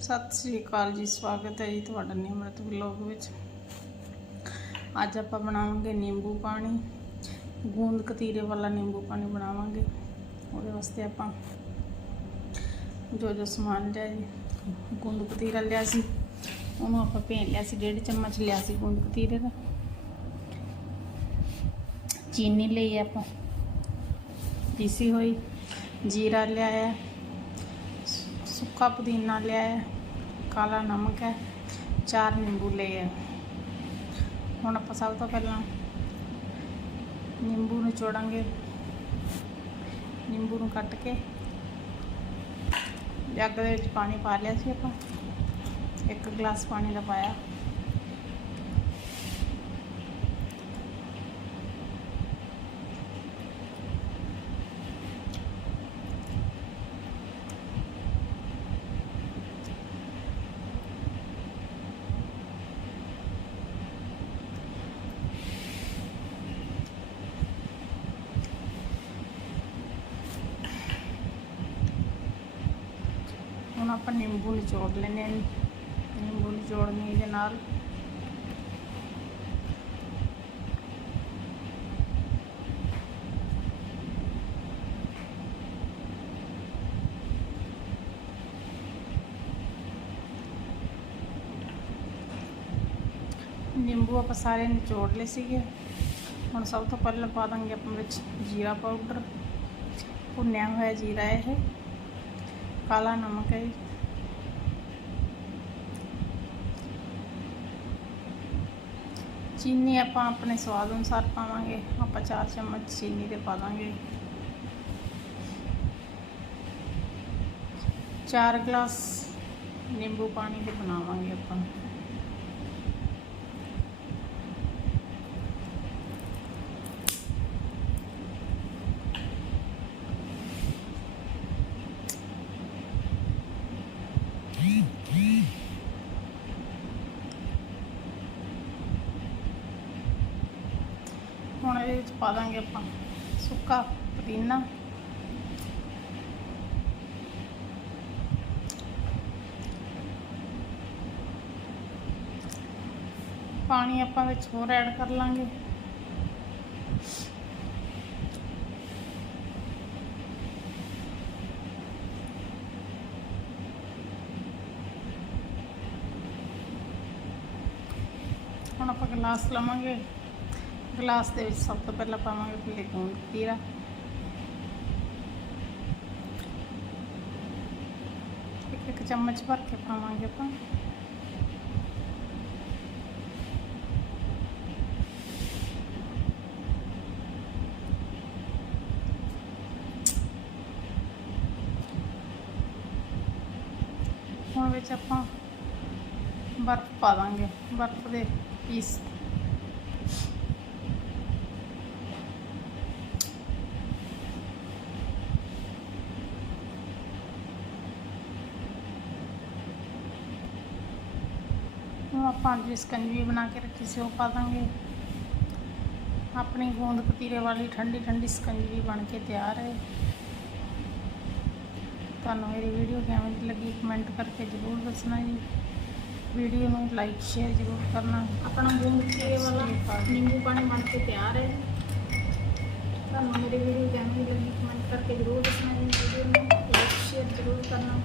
ਸਤਿ ਸ੍ਰੀ ਅਕਾਲ ਜੀ, ਸਵਾਗਤ ਹੈ ਜੀ ਤੁਹਾਡਾ ਨਿਮਰਤ ਵਲੋਗ ਵਿੱਚ। ਅੱਜ ਆਪਾਂ ਬਣਾਵਾਂਗੇ ਨਿੰਬੂ ਪਾਣੀ, ਗੂੰਦ ਕਤੀਰੇ ਵਾਲਾ ਨਿੰਬੂ ਪਾਣੀ ਬਣਾਵਾਂਗੇ। ਉਹਦੇ ਵਾਸਤੇ ਆਪਾਂ ਜੋ ਜੋ ਸਮਾਨ ਲਿਆ ਜੀ, ਗੂੰਦ ਕਤੀਰਾ ਲਿਆ ਸੀ, ਉਹਨੂੰ ਆਪਾਂ ਭੇਣ ਲਿਆ ਸੀ, ਡੇਢ ਚਮਚ ਲਿਆ ਸੀ ਗੂੰਦ ਕਤੀਰੇ ਦਾ। ਚੀਨੀ ਲਈ ਆਪਾਂ, ਪੀਸੀ ਹੋਈ, ਜੀਰਾ ਲਿਆ ਹੈ ਸੁੱਕਾ ਪੁਦੀਨਾ ਲਿਆ ਹੈ, ਕਾਲਾ ਨਮਕ ਹੈ, ਚਾਰ ਨਿੰਬੂ ਲਏ ਹੈ। ਹੁਣ ਆਪਾਂ ਸਭ ਤੋਂ ਪਹਿਲਾਂ ਨਿੰਬੂ ਨੂੰ ਚੋੜਾਂਗੇ। ਨਿੰਬੂ ਨੂੰ ਕੱਟ ਕੇ ਜੱਗ ਦੇ ਵਿੱਚ ਪਾਣੀ ਪਾ ਲਿਆ ਸੀ ਆਪਾਂ। ਇੱਕ ਗਲਾਸ ਪਾਣੀ ਦਾ ਪਾਇਆ। ਹੁਣ ਆਪਾਂ ਨਿੰਬੂ ਨਿਚੋੜ ਲੈਣੇ ਆ ਨਿੰਬੂ ਨਿਚੋੜਨੀ ਦੇ ਨਾਲ। ਨਿੰਬੂ ਆਪਾਂ ਸਾਰੇ ਨਿਚੋੜ ਲਏ ਸੀਗੇ। ਹੁਣ ਸਭ ਤੋਂ ਪਹਿਲਾਂ ਪਾ ਦਾਂਗੇ ਆਪਾਂ ਵਿੱਚ ਜੀਰਾ ਪਾਊਡਰ। ਭੁੰਨਿਆ ਹੋਇਆ ਜੀਰਾ ਇਹ। ਕਾਲਾ ਨਮਕ ਹੈ ਚੀਨੀ ਆਪਾਂ ਆਪਣੇ ਸਵਾਦ ਅਨੁਸਾਰ ਪਾਵਾਂਗੇ ਆਪਾਂ 4 ਚਮਚ ਚੀਨੀ ਦੇ ਪਾ ਦਾਂਗੇ 4 ਗਲਾਸ ਨਿੰਬੂ ਪਾਣੀ ਦੇ ਬਣਾਵਾਂਗੇ ਆਪਾਂ ਹੁਣ ਇਹਦੇ ਵਿੱਚ ਪਾ ਦਾਂਗੇ ਆਪਾਂ ਸੁੱਕਾ ਪੁਦੀਨਾ। ਪਾਣੀ ਆਪਾਂ ਵਿੱਚ ਹੋਰ ਐਡ ਕਰ ਲਾਂਗੇ। ਹੁਣ ਆਪਾਂ ਗਲਾਸ ਲਵਾਂਗੇ। ਗਲਾਸ ਦੇ ਵਿੱਚ ਸਭ ਤੋਂ ਪਹਿਲਾਂ ਪਾਵਾਂਗੇ ਪੀਲੇ ਗੂੰਦ ਕਤੀਰਾ ਇੱਕ ਇੱਕ ਚਮਚ ਭਰ ਕੇ ਪਾਵਾਂਗੇ ਆਪਾਂ। ਹੁਣ ਵਿੱਚ ਆਪਾਂ ਬਰਫ਼ ਪਾ ਦਾਂਗੇ, ਬਰਫ਼ ਦੇ ਪੀਸ। ਹੁਣ ਆਪਾਂ ਜੀ ਸਕੰਜਵੀ ਬਣਾ ਕੇ ਰੱਖੀ ਸੀ, ਉਹ ਪਾ ਦਾਂਗੇ। ਆਪਣੀ ਗੂੰਦ ਪਤੀਰੇ ਵਾਲੀ ਠੰਡੀ ਠੰਡੀ ਸਕੰਜਵੀ ਬਣ ਕੇ ਤਿਆਰ ਹੈ। ਤੁਹਾਨੂੰ ਮੇਰੀ ਵੀਡੀਓ ਕਿਵੇਂ ਲੱਗੀ ਕਮੈਂਟ ਕਰਕੇ ਜ਼ਰੂਰ ਦੱਸਣਾ ਜੀ। ਵੀਡੀਓ ਨੂੰ ਲਾਈਕ, ਸ਼ੇਅਰ ਜ਼ਰੂਰ ਕਰਨਾ। ਆਪਣਾ ਗੂੰਦ ਕਤੀਰੇ ਵਾਲਾ ਨਿੰਬੂ ਪਾਣੀ ਬਣ ਕੇ ਤਿਆਰ ਹੈ। ਤੁਹਾਨੂੰ ਮੇਰੀ ਵੀਡੀਓ ਕਿਵੇਂ ਲੱਗੀ ਕਮੈਂਟ ਕਰਕੇ ਜ਼ਰੂਰ ਦੱਸਣਾ ਜੀ। ਵੀਡੀਓ ਨੂੰ ਲਾਈਕ, ਸ਼ੇਅਰ ਜ਼ਰੂਰ ਕਰਨਾ।